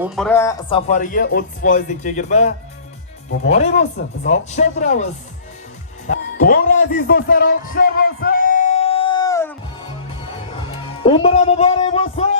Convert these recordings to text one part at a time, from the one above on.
Umra safariga 30% chegirma muborak bo'lsin. Biz olqishlab turamiz. To'g'ri aziz do'stlar, olqishlar bo'lsin. Umra muborak bo'lsin.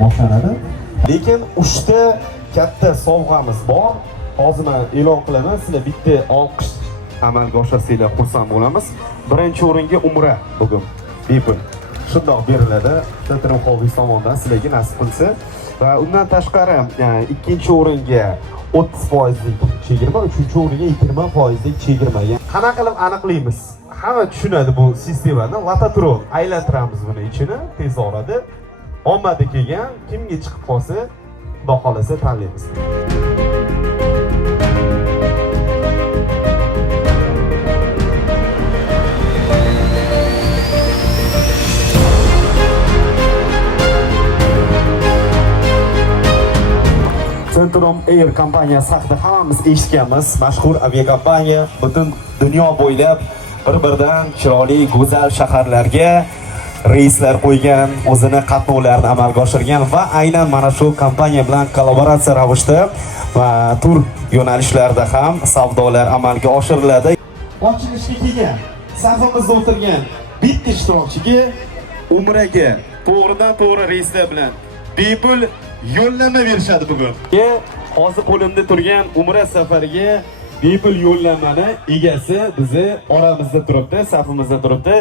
Boshlanadi. Lekin 3 ta katta sovg'amiz bor. Hozir men e'lon qilaman. Sizlar bitta olqish amalga oshirsangiz xursand bo'lamiz. Birinchi o'ringa Umra bugun bepul shundoq beriladi. Centrum Holding tomonidan sizlarga nasib qilsa va undan tashqari ikkinchi o'ringa 30% chegirma, uchinchi o'ringa 20% chegirma. Qanaqa qilib aniqlaymiz? Hamma tushunadi bu sistemani. Lotatron aylantiramiz buni ichini tez orada. Ommadi kelgan, kimga chiqib qolsa, xudo xolasa tanlaymiz. Centrum Air kompaniyasi haqida hammamiz eshitganmiz. Mashhur aviakompaniya butun dunyo bo'ylab bir-biridan chiroyli, go'zal shaharlarga reyslar qo'ygan, o'zini qatnovlarni amalga oshirgan va aynan mana shu kompaniya bilan kollaboratsiya ravishda va tur yo'nalishlarida ham savdolar amalga oshiriladi. Ochilishga kelgan, safimizda o'tirgan bitta ishtirokchiga Umraga to'g'ridan-to'g'ri reyslar bilan bepul yo'llanma berishadi bugun. Hozir qo'limda turgan Umra safariga bepul yo'llanmani egasi bizni oramizda turibdi, safimizda turibdi.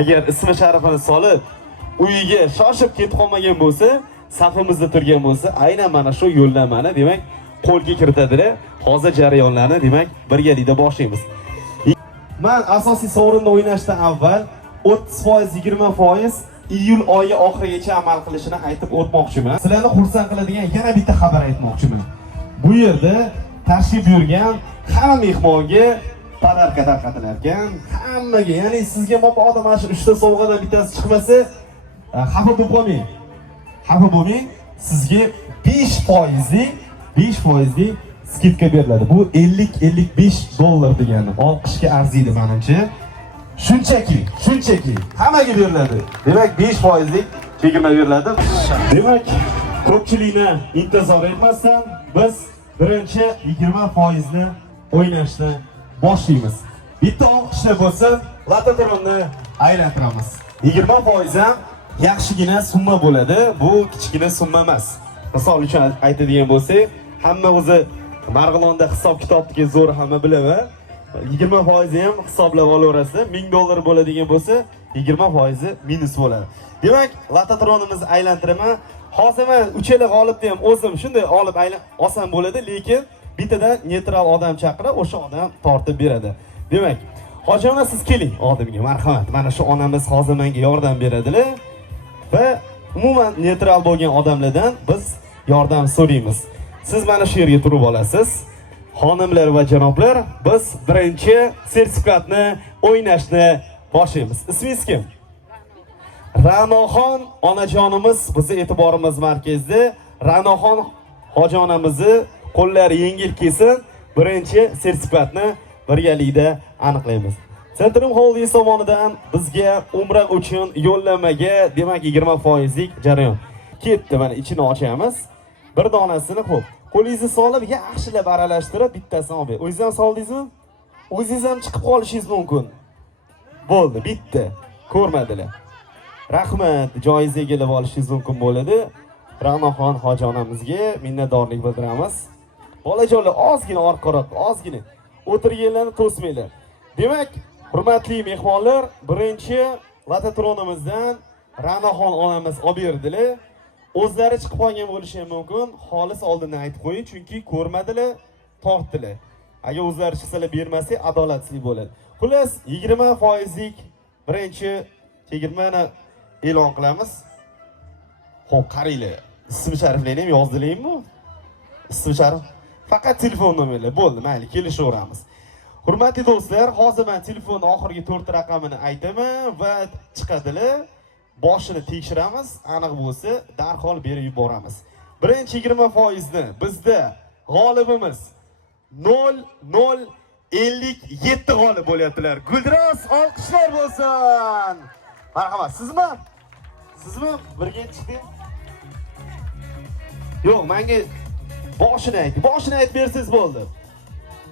Agar ismi sharifini solib, uyiga shoshib ketib qolmagan bo'lsa, safimizda turgan bo'lsa, aynan mana shu yo'llanmani demak qo'lga kiritadilar. Hozir jarayonlarni demak birgalikda boshlaymiz. Men asosiy sovrinni o'ynashdan avval 30%, 20% iyul oyi oxirigacha amal qilishini aytib o'tmoqchiman. Sizlarni xursand qiladigan yana bitta xabar aytmoqchiman. Bu yerda tashrif buyurgan hamma mehmonga podarka tarqatilar ekan. Hammaga, ya'ni sizga mabodo mana shu 3 ta sovg'adan bittasi chiqmasa, xafa bo'lib qolmang. Xafa bo'lmang, sizga 5% skidka beriladi. Bu 50-55 dollar degani. Olqishga arziydi menimcha. Shunchaki hammaga beriladi. Demak 5% chegirma beriladi. Demak, ko'pchilikni intizor etmasdan biz birinchi 20% ni o'ynashni boshlaymiz. Bitta olqishlar bo'lsa, lotatronni aylantiramiz. 20% ham yaxshigina summa bo'ladi. Bu kichkina summa emas. Misol uchun aytadigan bo'lsak, hamma o'zi Marg'ilonda hisob-kitobga zo'r hamma biladi. 20% ham hisoblab olaverasiz. 1000 dollar bo'ladigan bo'lsa, 20% minus bo'ladi. Demak, lotatronimizni aylantiraman. Hozir men uchala g'olibni ham o'zim shunday olib oson bo'ladi, lekin bittada neytral odam chaqira, o'sha odam tortib beradi. Demak, hoji ona siz keling oldimga, marhamat. Mana shu onamiz hozir menga yordam beradilar va umuman neytral bo'lgan odamlardan biz yordam so'raymiz. Siz mana shu yerga turib olasiz. Xonimlar va janoblar, biz birinchi sertifikatni o'ynashni boshlaymiz. Ismingiz kim? Ra'noxon onajonimiz bizni e'tiborimiz markazida. Ra'noxon hoji onamizni qo'llari yengil kelsin, birinchi sertifikatni birgalikda aniqlaymiz. Centrum Holding tomonidan bizga Umra uchun yo'llanmaga demak 20% lik jarayon ketdi. Mana ichini ochamiz. Bir donasini xo'p, qo'lingizni solib yaxshilab aralashtirib bittasini olib. O'zingiz ham soldingizmi? O'zingiz ham chiqib qolishingiz mumkin. Bo'ldi, bitta. Ko'rmadilar. Rahmat, joyiz egilib olishingiz mumkin bo'ladi. Ra'noxon hoji onamizga minnatdorlik bildiramiz. Bolajonlar ozgina orqaroq, ozgina o'tirganlarni to'smanglar. Demak, hurmatli mehmonlar, birinchi lotatronimizdan Ra'noxon onamiz olib berdilar. O'zlari chiqib qolgan bo'lishi ham mumkin. Xolis oldindan aytib qo'ying, chunki ko'rmadilar, tortdilar. Agar o'zlari chiqsalar bermasak, adolatsizlik bo'ladi. Xullas 20%lik birinchi chegirmani e'lon qilamiz. Xo'p, qaranglar. Ismi shariflarni ham yozdiringmi? Ismi sharif. Faqat telefon nomerlar bo'ldi, mayli, kelishaveramiz. Hurmatli do'stlar, hozir men telefonning oxirgi 4 raqamini aytaman va chiqadilar. Boshini tekshiramiz, aniq bo'lsa, darhol berib yuboramiz. Birinchi 20%ni bizda g'olibimiz 0057 g'olib bo'lyaptilar. Guldiroz, olqishlar bo'lsin. Marhamat, sizmi? Sizmi? Birga chiqding? Yo'q, menga boshini aytib bersangiz bo'ldi.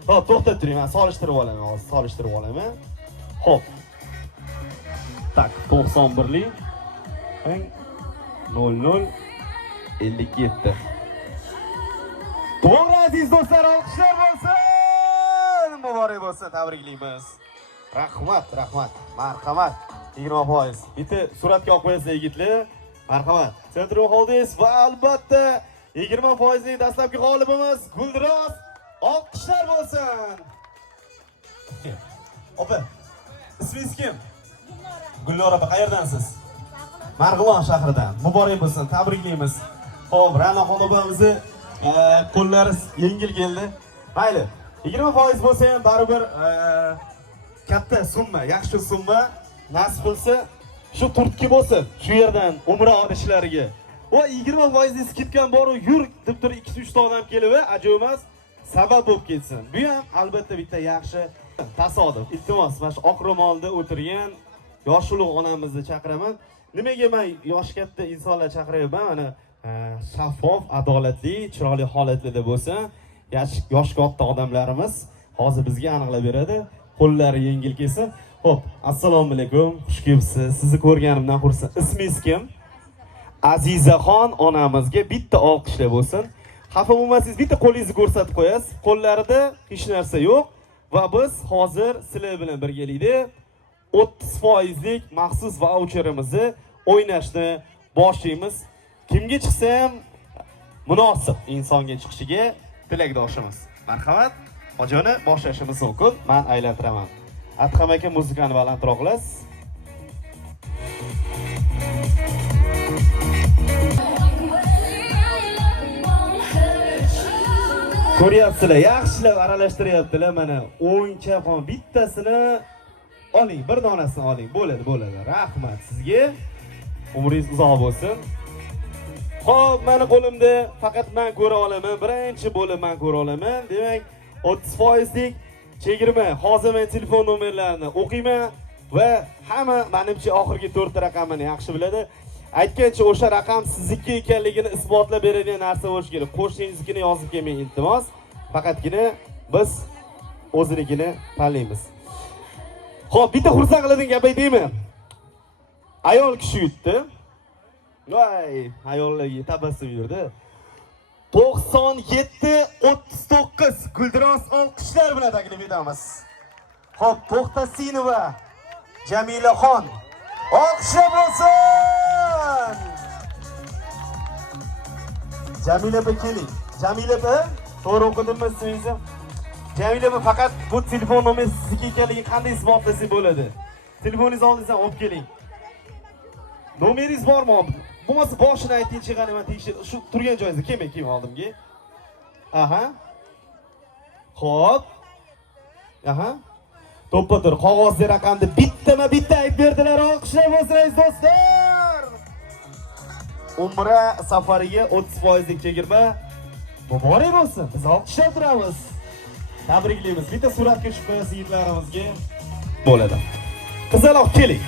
Xo'p, to'xtab turing, men solishtirib olaman. Xo'p. Tak, 91lik 0057. To'g'ri, aziz do'stlar, olqishlar bo'lsin. Muborak bo'lsin, tabriklaymiz. Rahmat. Marhamat. 20%. Bitta suratga olib qo'yasizlar yigitlar. Marhamat. Centrum Holdings va albatta 20%ning dastlabki g'olibimiz Guldiroz. Olqishlar bo'lsin. Opa, ismingiz kim? Gulnora opa, qayerdansiz? Marg'ilon shahridan. Muborak bo'lsin, tabriklaymiz. Xo'p, Ra'no xonobamizni qo'llari yengil keldi. Mayli, 20% bo'lsa ham baribir katta summa, yaxshi summa nasib qilsa shu turtki bo'lsin, shu yerdan umra odishlariga. O 20% skidkam boru yur deb turib 2-3 ta odam kelib, ajoymas sabab bo'lib ketsin. Bu ham albatta bitta yaxshi tasodif. Iltimos, mana shu oq ro'molda o'tirgan yosh ulug' onamizni chaqiraman. Nimaga men yosh katta insonlar chaqiryapman? Mana shaffof, adolatli, chiroyli holatlarda bo'lsa, yosh katta odamlarimiz hozir bizga aniqlab beradi. Qo'llari yengil kelsin. Xo'p, assalomu alaykum. Xush kelibsiz. Sizni ko'rganimdan xursand. Ismingiz kim? Azizaxon onamizga bitta olqishlar bo'lsin. Xafa bo'lmasangiz, bitta qo'lingizni ko'rsatib qo'yasiz. Qo'llarida hech narsa yo'q va biz hozir sizlar bilan birgalikda 30%lik maxsus vaucherimizni o'ynashni boshlaymiz. Kimga chiqsa ham munosib insonga chiqishiga tilakdoshimiz. Marhamat, hojoni boshlashimiz mumkin. Men aylantiraman. Adham aka muzikani balandroq qilasiz. Ko'ryapsizlar, yaxshilab aralashtiryaptilar. Mana o'yinchoqon bittasini oling, bir donasini oling. Bo'ladi. Rahmat sizga. Umringiz uzoq bo'lsin. Xo'p, meni qo'limda faqat men ko'ra olaman. Birinchi bo'lib men ko'ra olaman. Demak, 30%lik chegirma. Hozir men telefon nomerlarini o'qiyman va hamma menimcha oxirgi 4 ta raqamini yaxshi biladi. Aytgancha o'sha raqam sizniki ekanligini isbotlab beradigan narsa bo'lishi kerak. Qo'shningiznikini yozib kelmang, iltimos. Faqatgina biz o'zinikini tanlaymiz. Xo'p, bitta xursand qiladigan gap aytaymi? Ayol kishi yutdi. Voy, ayollarga tabassum yurdi. 97-39 Guldiroz olqishlar bilan taklif etamiz. Xo'p, To'xtasinova Jamilaxon. Olqishlar bo'lsin. Jamila opa keling. Jamila opa, to'g'ri o'qidimmi ismingizni? Jamila opa, faqat bu telefon nomeri sizniki ekanligini qanday isbotlasak bo'ladi? Telefoningizni oldingizdan olib keling. Nomeringiz bormi? Bo'lmasa boshini ayting, chiqani men tekshir. Shu turgan joyingizda kelmang oldimga. Aha. Xo'p. Aha. To'ppa-to'g'ri qog'ozli raqamni bitta aytib berdilar. Olqishlar bo'lsin aziz do'stlar. Umra safariga 30% chegirma. Muborak bo'lsin. Biz olqishlab turamiz. Tabriklaymiz. Bitta suratga tushib qo'yasiz yigitlarimizga. Bo'ladi. Qizaloq keling.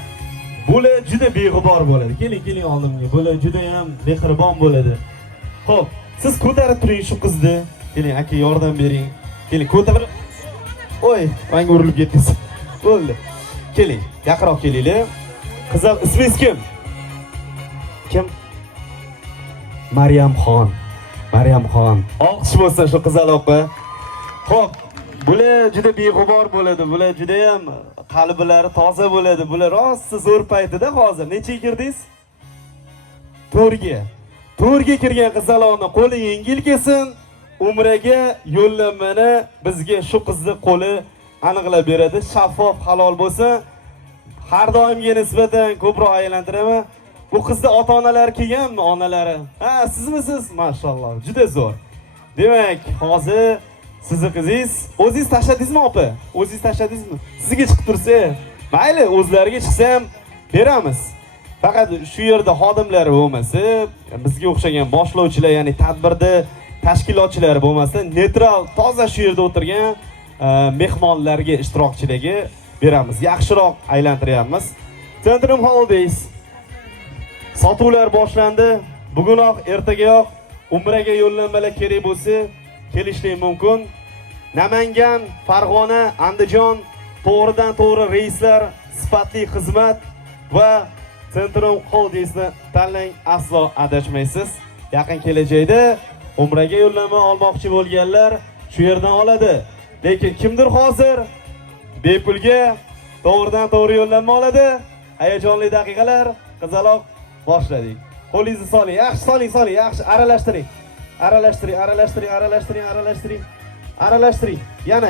Bular juda beg'ubor bo'ladi. Keling oldimga. Bular juda ham mehribon bo'ladi. Xo'p, siz ko'tarib turing shu qizni. Keling, aka yordam bering. Keling, ko'tarib. Oy, menga urilib ketdingiz. Bo'ldi. Keling, yaqinroq kelinglar. Qizal, ismingiz kim? Kim? Maryamxon. Olqish bo'lsin shu qizaloqqa. Xo'p, bular juda beg'ubor bo'ladi. Bular juda ham qalblari toza bo'ladi. Bular rosti zo'r paytida hozir. Necha kirdingiz? 4ga. 4ga kirgan qizaloqni qo'li yengil kelsin. Umraga yo'llanmani bizga shu qizni qo'li aniqlab beradi. Shaffof, halol bo'lsa, har doimga nisbatan ko'proq aylantiraman. Bu qizni ota-onalar kelganmi, onalari? Ha, sizmisiz? Mashalloh, juda zo'r. Demak, hozir sizni qizingiz, o'zingiz tashladingizmi, opa? O'zingiz tashladingizmi? Sizga chiqib tursa, mayli, o'zlariga chiqsa ham beramiz. Faqat shu yerda xodimlar bo'lmasa, bizga o'xshagan boshlovchilar, ya'ni tadbirda tashkilotchilar bo'lmasa, neytral, toza shu yerda o'tirgan mehmonlarga ishtirokchilarga beramiz. Yaxshiroq aylantiryapmiz. Centrum Holidays sotuvlar boshlandi. Bugunoq, ertagayoq umraga yo'llanmalar kerak bo'lsa, kelishlik mumkin. Namangan, Farg'ona, Andijon to'g'ridan to'g'ri reyslar, sifatli xizmat va Centrum Holidaysni tanlang, aslo adashmaysiz. Yaqin kelajakda umraga yo'llanma olmoqchi bo'lganlar shu yerdan oladi. Lekin kimdir hozir bepulga to'g'ridan to'g'ri yo'llanma oladi. Hayajonli daqiqalar, qizaloq boshladik. Qo'lingizni soling, yaxshi soling, yaxshi aralashtiring. Aralashtiring. Yana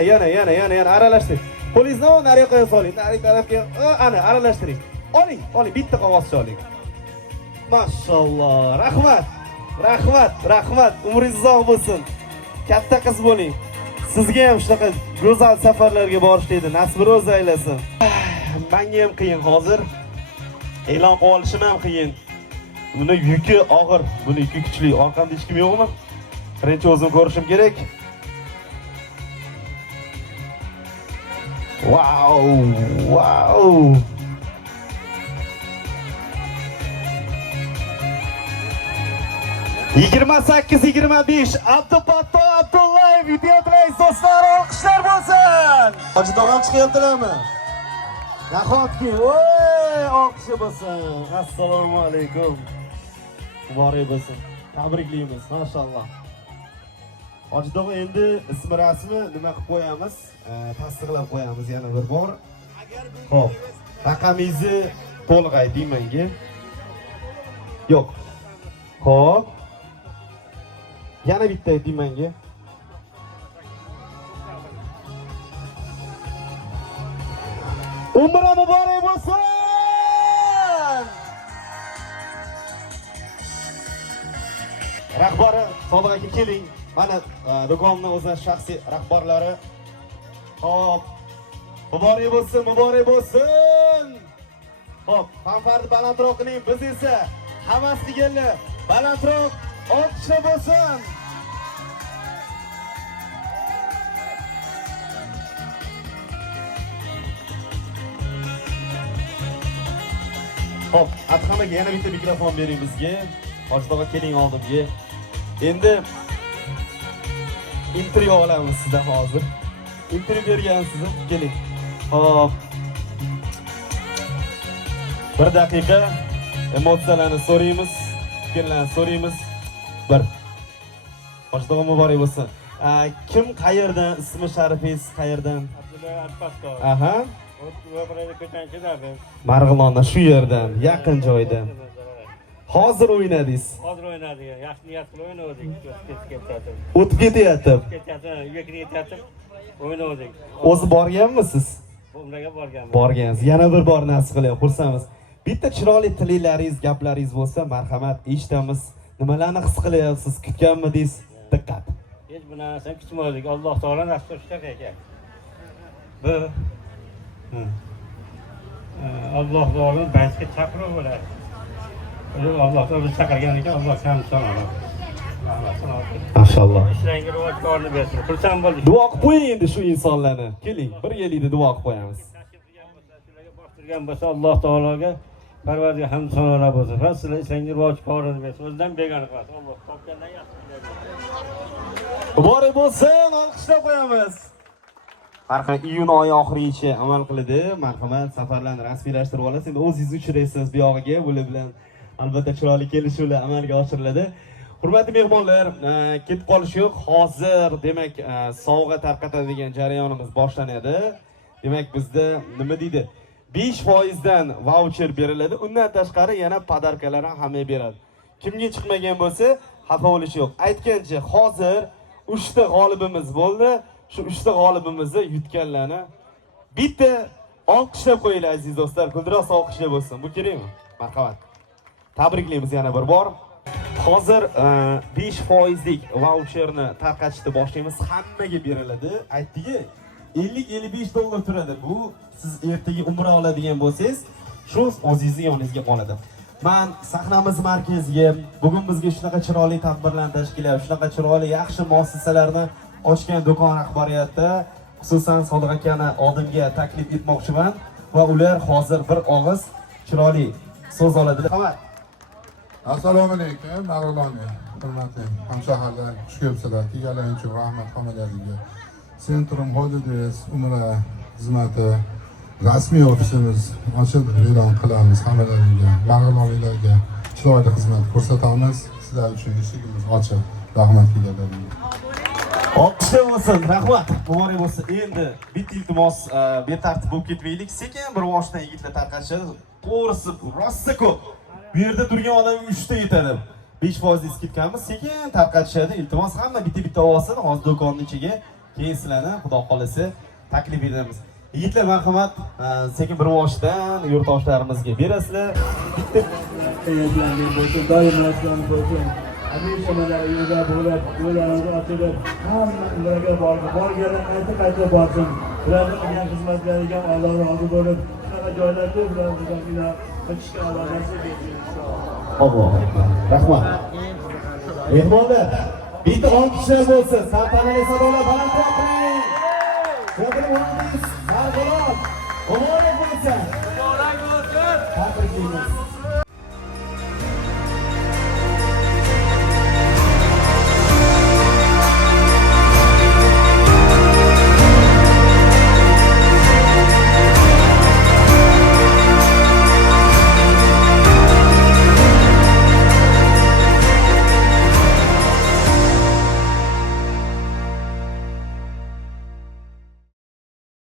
aralashtiring. Qo'lingizni nariyoqqa soling, nari tarafga, ana aralashtiring. Oling, bitta qog'ozcha oling. Mashalloh, rahmat. Umringiz uzoq bo'lsin. Katta qiz bo'ling. Sizga ham shunaqa go'zal safarlarga borishni nasib o'zi aylasin. Menga ham qiyin hozir. E'lon qilib olishim ham qiyin. Buni yuki og'ir, buni yuki kuchli. Orqamda hech kim yo'qmi? Birinchi o'zim ko'rishim kerak. Wow. 28-25 Abdupatto Abdullayev videotrays do'stlar, olqishlar bo'lsin. Hoji tog'am chiqyaptilarmi? Nahotki, olqishi bo'lsin. Assalomu alaykum. Muborak bo'lsin. Tabriklaymiz, mashalloh. Hoji tog'a endi ismi rasmi nima qilib qo'yamiz? Tasdiqlab qo'yamiz yana bir bor. Xo'p, raqamingizni to'liq ayting menga. Yo'q. Xo'p. Yana bitta ayting menga. Umra muborak bo'lsin. Rahbari Sodiq aka keling. Mana do'konning o'zining shaxsiy rahbarlari. Xo'p. Muborak bo'lsin. Xo'p, fanfarni balandroq qiling. Biz esa havas deganlar balandroq olqishlar bo'lsin. Xo'p, Adhamaga yana bitta mikrofon bering bizga. Hoji tog'a keling oldimga. Endi intervyu olamiz sizdan hozir. Intervyu bergansiz, keling. Xo'p. Bir daqiqa emotsiyalarni so'raymiz, fikrlarni so'raymiz. Bir. Hoji tog'a muborak bo'lsin. Kim qayerdan, ismi sharifingiz qayerdan? Abdulla Alpatto. Aha. Marg'ilonda shu yerdan, yaqin joydan. Hozir o'ynadingiz. Hozir o'ynadik. Yaxshi niyat qilib o'ynadik. O'tib ketyapti. Uyga ketyapti. O'ynadik. O'zi borganmisiz? Umraga borganman. Borgansiz. Yana bir bor nasib qiling, xursandmiz. Bitta chiroyli tillaringiz, gaplaringiz bo'lsa, marhamat, eshitamiz. Nimalarni his qilyapsiz? Kutganmidingiz? Diqqat. Hech bu narsani kutmadik. Alloh taolo nasib qilsa ekan. Bu Alloh taolo baytga chaqiruv bo'ladi. Alloh taolo chaqirgan ekan, Alloh ham so'radi. Mashalloh. Ishlariga rivojkorlik bersin. Xursand bo'ldik. Duo qilib qo'ying endi shu insonlarni. Keling, bir yillikda duo qilib qo'yamiz. Shularga boshtirgan bo'lsa, Alloh taologa Parvardiga hamd sanolar bo'lsin. Va sizlar ishlariga rivojkorlik bersin. O'zidan begona qilsin. Alloh topgandan yaxshi qilyapti. Muborak bo'lsin, olqishlab qo'yamiz. Marhamat, iyun oyi oxirigacha amal qiladi. Marhamat, safarlarni rasmiylashtirib olasiz. Endi o'zingiz uchraysiz bu yog'iga, bular bilan albatta chiroyli kelishuvlar amalga oshiriladi. Hurmatli mehmonlar, ketib qolish yo'q. Hozir demak, sovg'a tarqatadigan jarayonimiz boshlanadi. Demak, bizda nima deydi? 5% dan voucher beriladi. Undan tashqari yana podarkalar ham hamma beradi. Kimga chiqmagan bo'lsa, xafa bo'lish yo'q. Aytgancha, hozir 3 ta g'olibimiz bo'ldi. Shu 3 ta g'olibimizni yutganlarni Bitta olqishlab qo'yinglar aziz do'stlar. Guldiroz olqishlab bo'lsin. Bu kerakmi? Marhamat. Tabriklaymiz yana bir bor. Hozir 5%lik vaucherni tarqatishni boshlaymiz. Hammaga beriladi. Aytdiki, 50-55 dollar turadi. Bu siz ertaga umra oladigan bo'lsangiz, shu o'zingizni yoningizga qoladi. Men sahnamiz markaziga bugun bizga shunaqa chiroyli tadbirlarni tashkillab, shunaqa chiroyli yaxshi muassasalarni ochgan do'kon rahbariyati, xususan Sodiq akani oldimga taklif etmoqchiman va ular hozir bir og'iz chiroyli so'z oladilar. Xabar. Assalomu alaykum, Marg'ilonga. Hurmatli hamshaharlar, xush kelibsizlar. Kelganlaringiz uchun rahmat hammalariga. Centrum Holidays Umra xizmati rasmiy ofisimiz ochib e'lon qilamiz hammalariga. Marg'ilonliklarga chiroyli xizmat ko'rsatamiz. Sizlar uchun eshigimiz ochiq. Rahmat kelganlaringizga. Olqishlar bo'lsin, rahmat. Muborak bo'lsin. Endi bitta iltimos, betartib bo'lib ketmaylik. Sekin bir boshdan yigitlar tarqatishadi. To'g'risi rosa ko'p. Bu yerda turgan odam 3 ta yetadi. 5% skidkamiz sekin tarqatishadi. Iltimos hamma bitta olsin, hozir do'konning ichiga. Keyin sizlarni xudo xolasa taklif etamiz. Yigitlar marhamat, sekin bir boshdan yurtdoshlarimizga berasizlar. Bitta Tayyorlangan bo'lsin, doim rasmlar bo'lsin. Hamisha mana yo'lda bo'lib, yo'llarni ochilib, hamma ularga borganlar qayta borsin. Ularning qilgan xizmatlariga Alloh rozi bo'lib, shunaqa joylarda ularga o'tishga Alloh nasib etsin inshaalloh. Alloh rahmat. Mehmonlar, bitta olqishlar bo'lsin. Saltanali sadolar baland qiling. Muborak bo'lsin. Muborak bo'lsin. Tabriklaymiz.